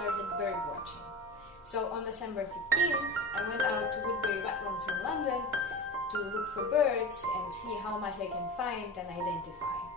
started bird watching. So on December 15th, I went out to Woodbury Wetlands in London to look for birds and see how much I can find and identify.